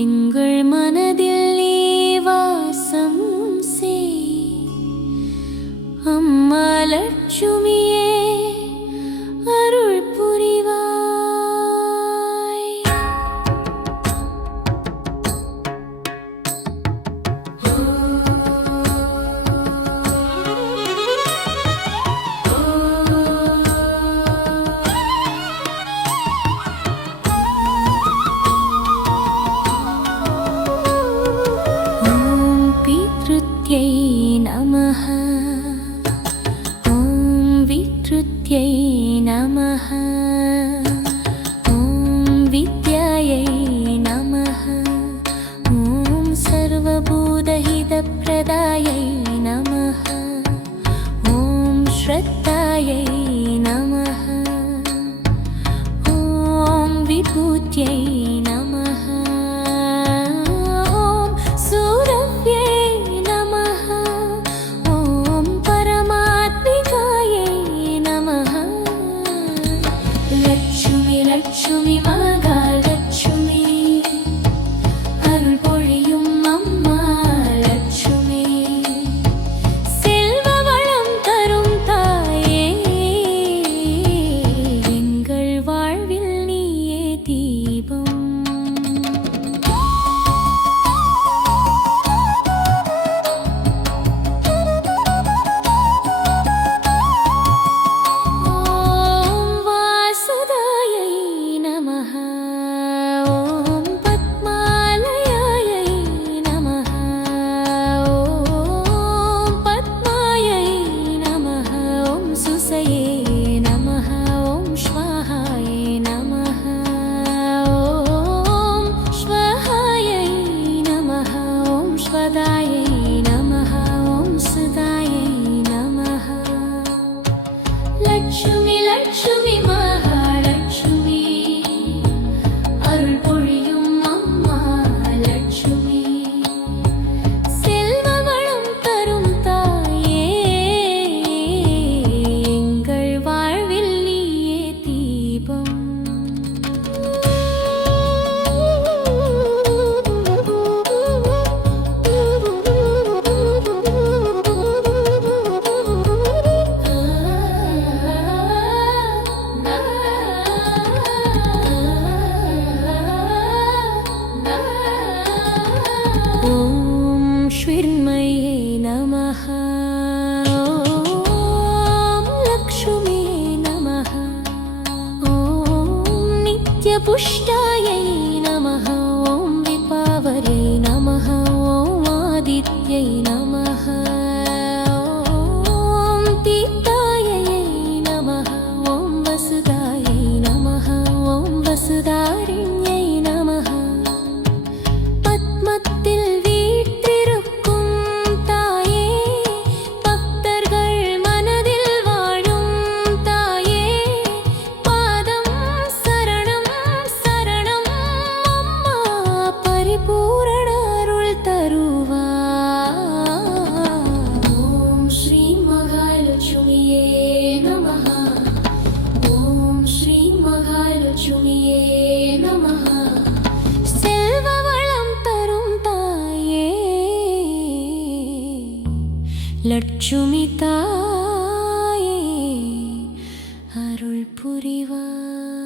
எங்கள் மனதில் நீ வாசம் செய். அம்மா லட்சுமியே அருள் புரிவாய். पितृत्यै नमः. ॐ वितृत्यै नमः. ॐ विद्यायै नमः. ॐ सर्वभूतहितप्रदायै नमः. ॐ श्रद्धायै नमः. ॐ विभूत्यै नमः. லட்சுமி மகாலட்சுமி அருள் பொழியும் அம்மா லட்சுமி, செல்வ வளம் தரும் தாயே, எங்கள் வாழ்வில் நீயே தீபம். லட்சுமி லட்சுமி மகாலட்சுமி அருள் பொழியும் அம்மா லட்சுமி, செல்வ வளம் தரும் தாயே, எங்கள் வாழ்வில் நீயே தீபம். ॐ श्रीर्मये नमः. ॐ लक्ष्म्यै नमः. ॐ नित्यपुष्टायै नमः. ॐ विपावर्यै नमः. ॐ आदित्यै नमः. ॐ तीर्थायै नमः. ॐ वसुधायै नमः. ॐ वसुधारिण्यै नमः. பத்மத்தில் வீற்றிருக்கும் தாயே, பக்தர்கள் மனதில் வாழும் தாயே, பாதம் சரணம் சரணம் அம்மா, பரிபூரண அருள் தருவாய். ஓம் ஸ்ரீ மகாலட்சுமியே நமः. ஓம் ஸ்ரீ மகாலட்சுமியே நமः. செல்வ வளம் தரும் தாயே, லட்சுமி தாயே அருள் புரிவாய்.